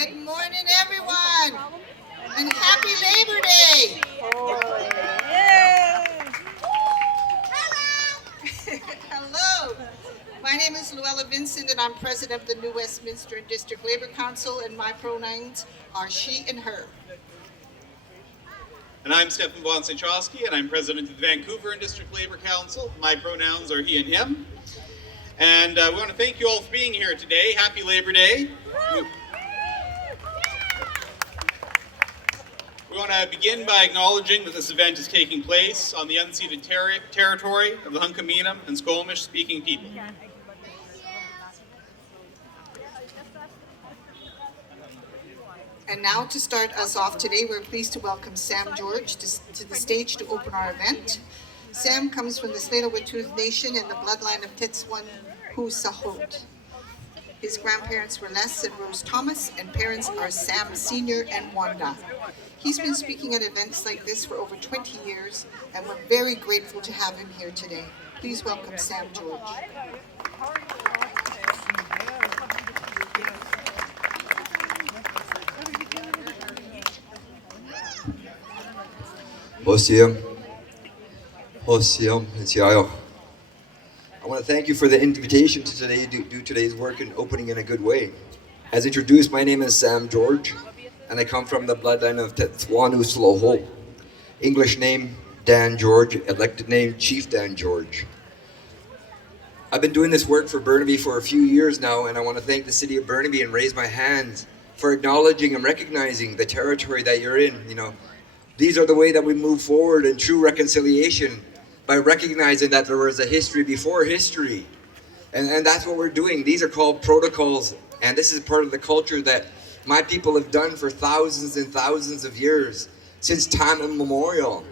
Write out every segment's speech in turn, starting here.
Good morning, everyone, and happy Labor Day. Hello. My name is Luella Vincent, and I'm president of the New Westminster and District Labor Council, and my pronouns are she and her. And I'm Stefan von Sejowski, and I'm president of the Vancouver and District Labor Council. My pronouns are he and him. And we want to thank you all for being here today. Happy Labor Day. We want to begin by acknowledging that this event is taking place on the unceded territory of the Hunkaminam and Squamish speaking people. And now to start us off today, we're pleased to welcome Sam George to the stage to open our event. Sam comes from the Tsleil-Waututh Nation and the bloodline of Tetswan Sahot. His grandparents were Les and Rose Thomas, and parents are Sam Sr. and Wanda. He's been speaking at events like this for over 20 years, and we're very grateful to have him here today. Please welcome Sam George. I want to thank you for the invitation to today to do today's work and opening in a good way. As introduced, my name is Sam George, and I come from the bloodline of Tetswanu Sloho. English name, Dan George, elected name, Chief Dan George. I've been doing this work for Burnaby for a few years now, and I want to thank the city of Burnaby and raise my hands for acknowledging and recognizing the territory that you're in. These are the way that we move forward in true reconciliation, by recognizing that there was a history before history. And that's what we're doing. These are called protocols, and this is part of the culture that my people have done for thousands and thousands of years, since time immemorial.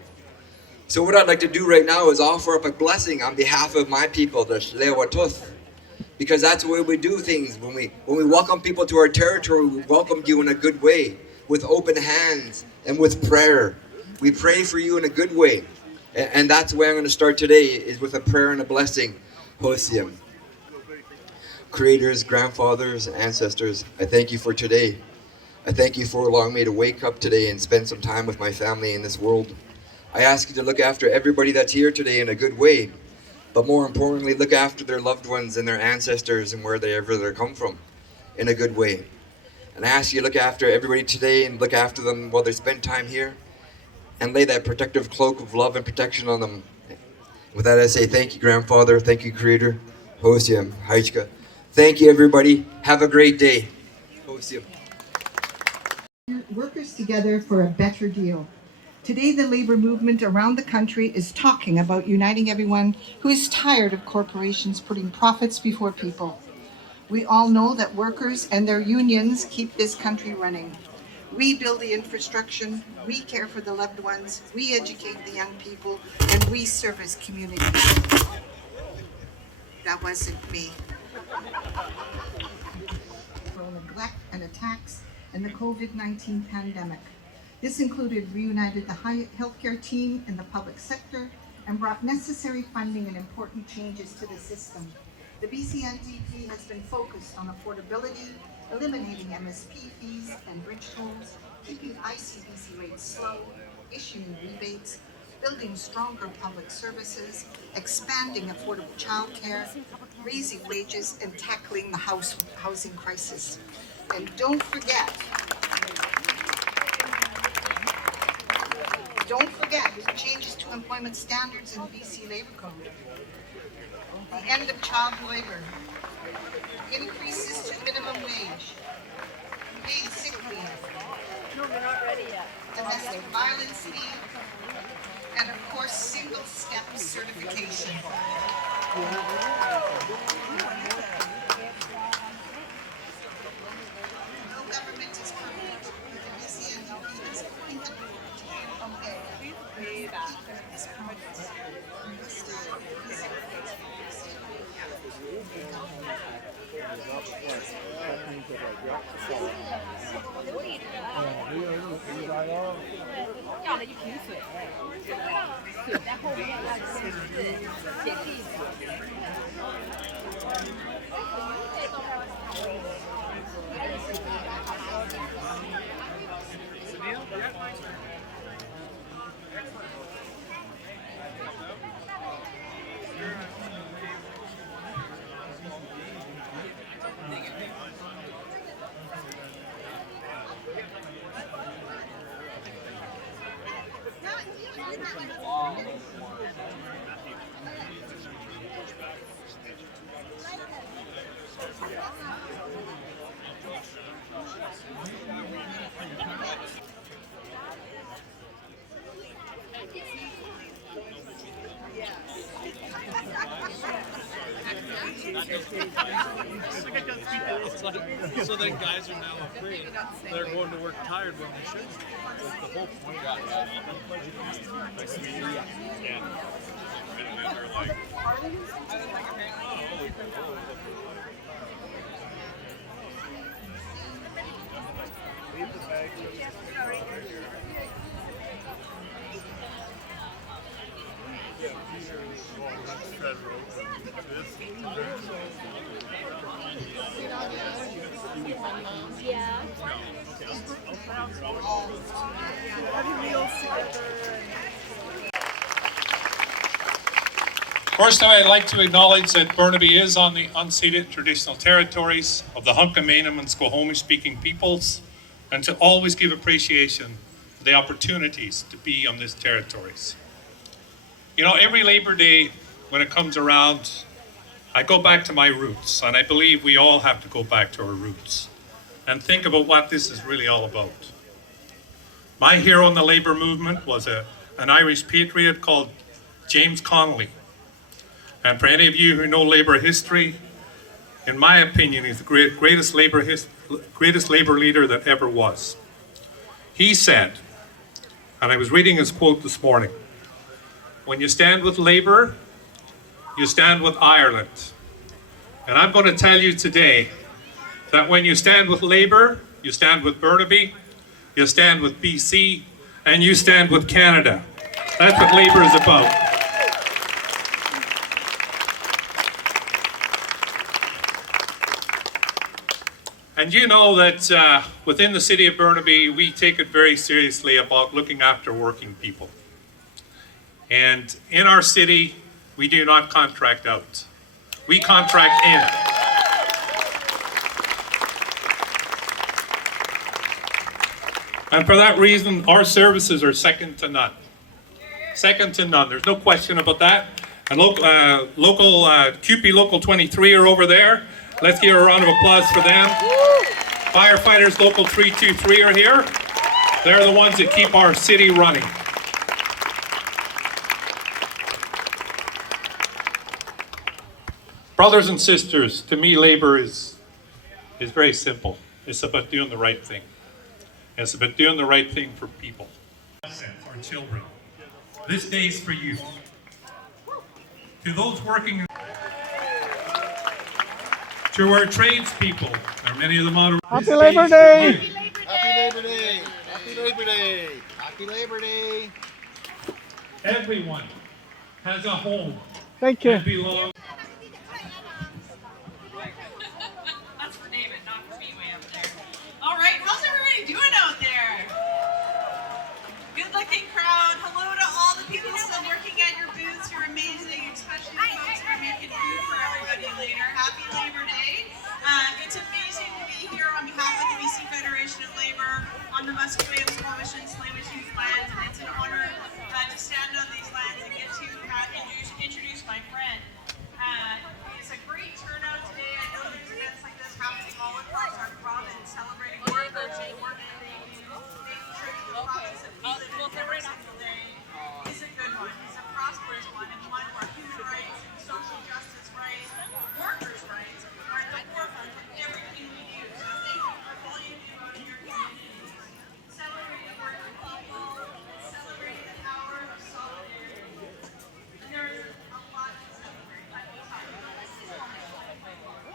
So what I'd like to do right now is offer up a blessing on behalf of my people, the Tsleil-Waututh, because that's the way we do things. When we welcome people to our territory, we welcome you in a good way, with open hands and with prayer. We pray for you in a good way. And that's the way I'm going to start today, is with a prayer and a blessing. Hosiam. Creators, grandfathers, ancestors, I thank you for today. I thank you for allowing me to wake up today and spend some time with my family in this world. I ask you to look after everybody that's here today in a good way, but more importantly, look after their loved ones and their ancestors and wherever they come from in a good way. And I ask you to look after everybody today and look after them while they spend time here, and lay that protective cloak of love and protection on them. With that, I say thank you, Grandfather. Thank you, Creator. Hosiam, Haichka. Thank you, everybody. Have a great day. Hosiam. Workers together for a better deal. Today, the labor movement around the country is talking about uniting everyone who is tired of corporations putting profits before people. We all know that workers and their unions keep this country running. We build the infrastructure, we care for the loved ones, we educate the young people, and we service communities. That wasn't me. Neglect and attacks and the COVID-19 pandemic. This included reunited the healthcare team in the public sector and brought necessary funding and important changes to the system. The BC NDP has been focused on affordability, eliminating MSP fees and bridge tolls, keeping ICBC rates low, issuing rebates, building stronger public services, expanding affordable childcare, raising wages, and tackling the housing crisis. And don't forget changes to employment standards in the BC Labor Code, the end of child labor, increases to minimum wage, paid sick leave, domestic violence leave, and of course, single-step certification. No government is perfect, but the BC NDP is putting the this promise. So then guys are now afraid they're going to work tired when they shouldn't. That's the whole point. First, I'd like to acknowledge that Burnaby is on the unceded traditional territories of the Hunkaminam and Squamish-speaking peoples, and to always give appreciation for the opportunities to be on these territories. You know, every Labor Day when it comes around, I go back to my roots, and I believe we all have to go back to our roots and think about what this is really all about. My hero in the Labour movement was an Irish patriot called James Connolly. And for any of you who know Labour history, in my opinion, he's the greatest Labour leader that ever was. He said, and I was reading his quote this morning, "When you stand with Labour, you stand with Ireland." And I'm going to tell you today that when you stand with Labour, you stand with Burnaby, you stand with BC, and you stand with Canada. That's what Labour is about. And you know that within the city of Burnaby, we take it very seriously about looking after working people. And in our city, we do not contract out. We contract in. And for that reason, our services are second to none. Second to none. There's no question about that. And CUPE Local 23 are over there. Let's give a round of applause for them. Firefighters Local 323 are here. They're the ones that keep our city running. Brothers and sisters, to me, Labour is very simple. It's about doing the right thing. It's about doing the right thing for people. Our children. This day is for you. To those working, to our tradespeople, there are many of them on. Happy Labor Day! Happy Labor Day! Happy Labor Day! Happy Labor Day! Everyone has a home. Thank you. That belongs. That's for David, not for me way up there. All right, how's everybody doing out there? Good-looking crowd. Hello to all the people still working at your booths. You're amazing, especially the folks who are making food for everybody later. Happy Labor Day. It's amazing to be here on behalf of the BC Federation of Labor on the Musqueam, Squamish, and Tsleil-Waututh lands, and it's an honor to stand on these lands and get to introduce my friend. It's a great turnout today. I know there's events like this happening all across our province, celebrating workers and the work that they do, making sure that the province that we live in every single day is a good one, is a prosperous one, and one where human rights and social justice rights, workers' rights are at the forefront of everything we do. So thank you for all you do out in your communities, celebrating working people, celebrating the power of solidarity. And there's a lot to celebrate, let me tell you.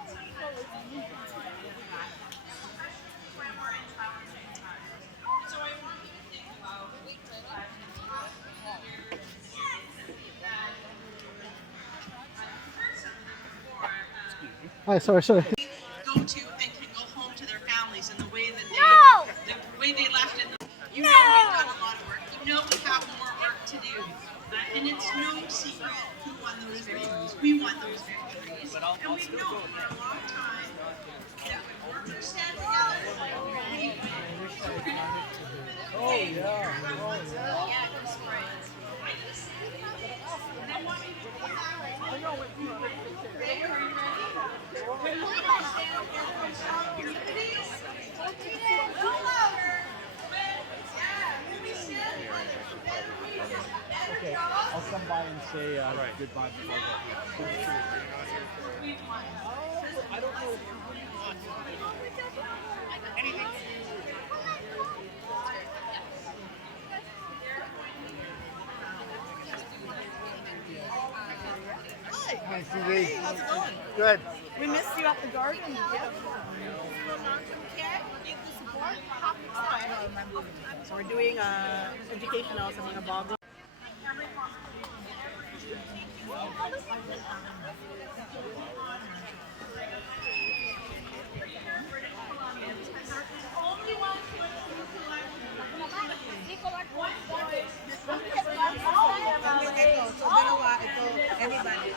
Sometimes we need to do that, especially when we're in challenging times. So I want you to think about the past 3 years that I've heard something before. Hi, sorry. Go to and can go home to their families in the way that the way they left it. You know we've done a lot of work. You know we have more work to do. And it's no secret who won those victories. We won those victories. And we've known for a long time that when workers stand together, we win. So we're going to I and say goodbye before I go. I don't know. Hi, Stevie. Hey, how's it going? Good. We missed you at the garden. So we're doing educational sa mga bago. So dalawa, ito, everybody.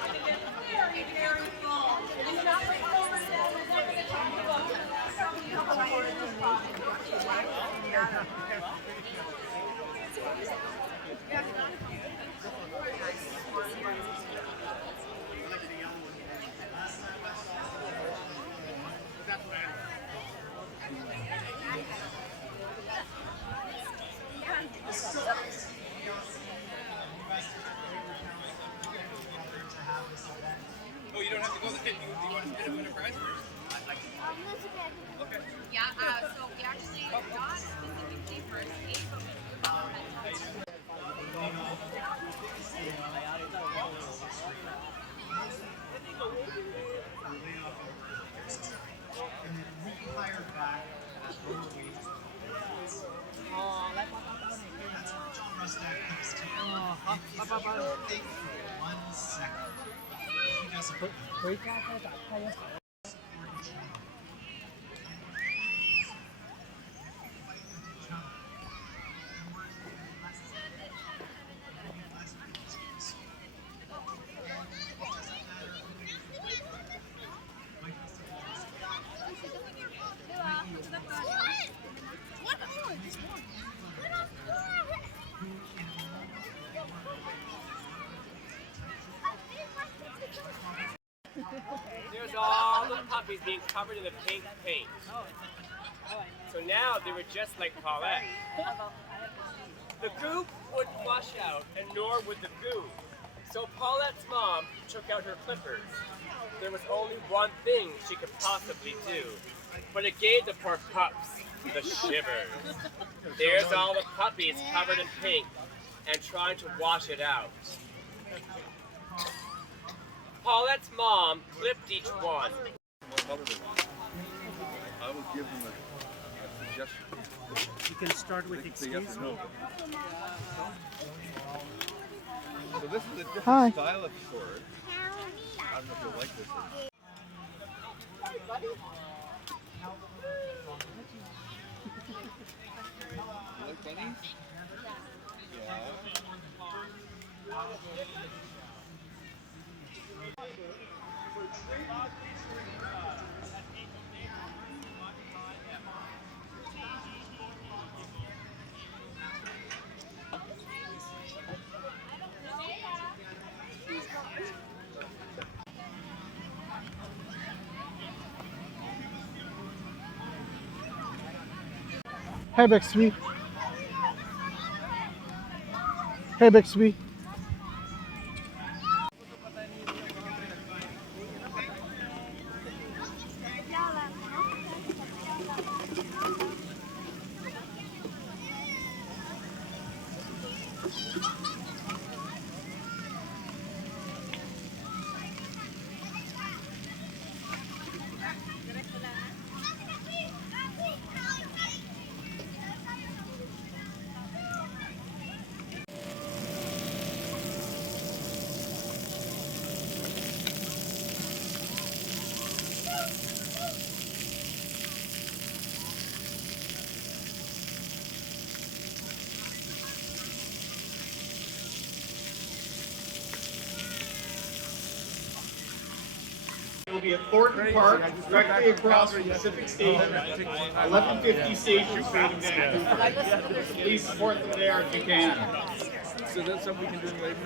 Oh, you don't have to go there. You want to win a prize first? Okay. Yeah, so we actually got specifically first aid, but we do have There's all the puppies being covered in the pink paint. So now they were just like Paulette. The goop wouldn't flush out, and nor would the goo. So Paulette's mom took out her clippers. There was only one thing she could possibly do, but it gave the poor pups the shivers. There's all the puppies covered in pink and trying to wash it out. Paulette's mom clipped each one. I will give them a suggestion. You can start with Say yes excuse or me. no. So this is a different Hi. style of sword. I don't know if you'll like this. You like bunnies? Yeah. Hey, Bixby. Hey, Bixby. Will be at Thornton Park, directly across from Pacific Station, 1150 Station Street in Vancouver. Please support them there if you can. So that's something we can do later.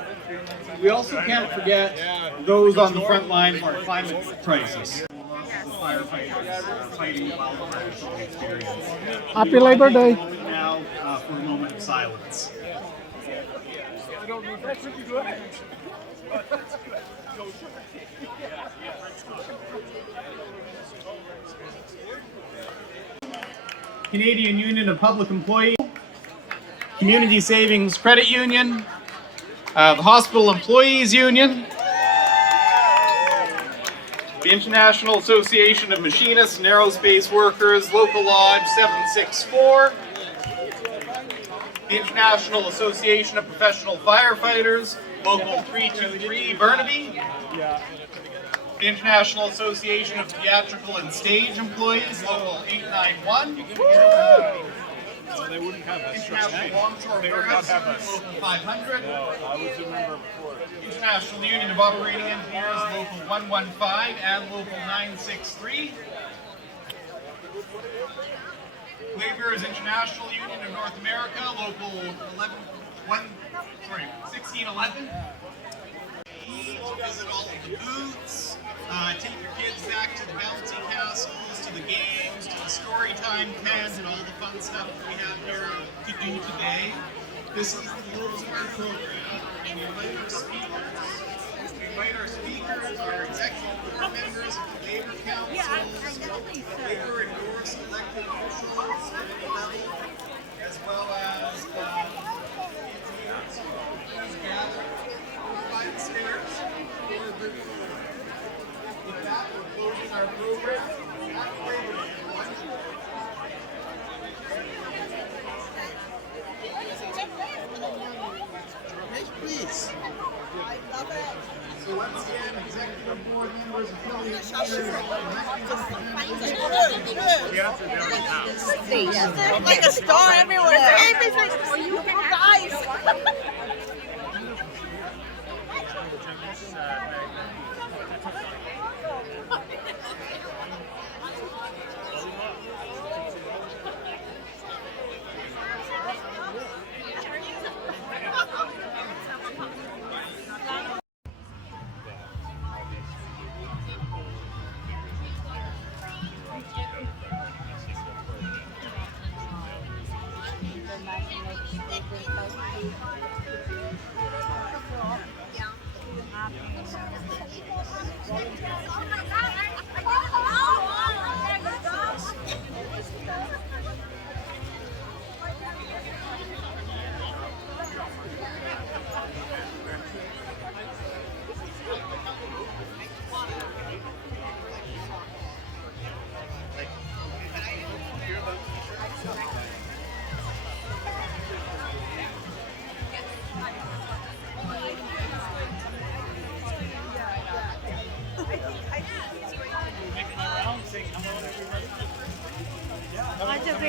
We also can't forget those on the front line of our climate crisis. The firefighters fighting wildfire experience. Happy Labor Day. Now for a moment of silence. That's pretty good. Canadian Union of Public Employees, Community Savings Credit Union, the Hospital Employees Union, the International Association of Machinists and Aerospace Workers, Local Lodge 764, the International Association of Professional Firefighters, Local 323 Burnaby, the International Association of Theatrical and Stage Employees, Local 891, International Longshore Birds, Local 500, International Union of Operating Engineers, Local 115 and Local 963, Laborers International Union of North America, Local 1611. Visit all of the booths, take your kids back to the bouncy castles, to the games, to the story time tent, and all the fun stuff that we have here to do today. This is the close of our program, and we invite our speakers, our executive board members, labor councils, labor endorsed elected officials at any level, as well as please gather by the stairs. With that, we're closing our program. Happy Labor Day, everyone. Please. So once again, executive board members, affiliate leaders, Like a star everywhere. You guys.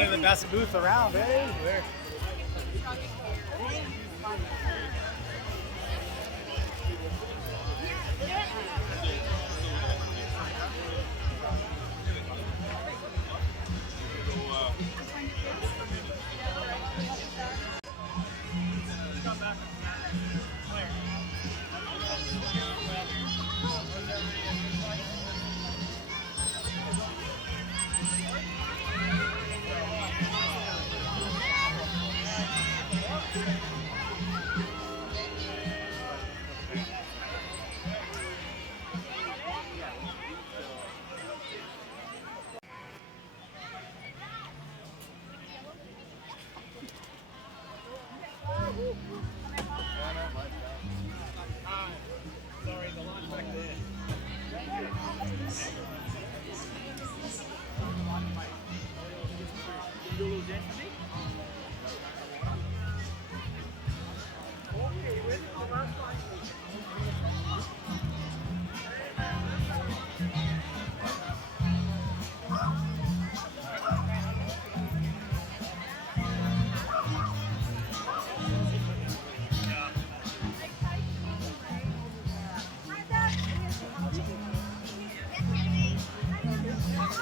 The best booth around, eh?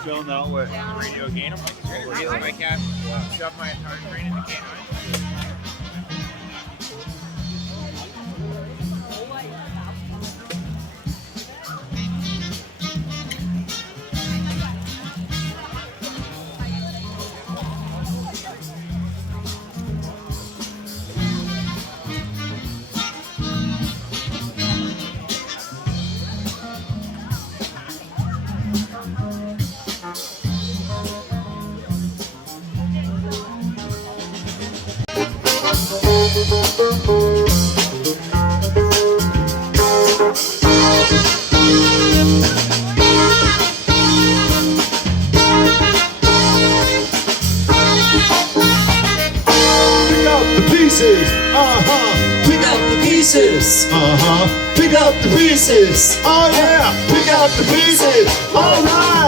Still know what radio gain. I'm like, is there any reason I can't shove my entire brain into K9? pieces. Pick up the pieces. Pick up the pieces. Oh yeah, pick up the pieces. All right.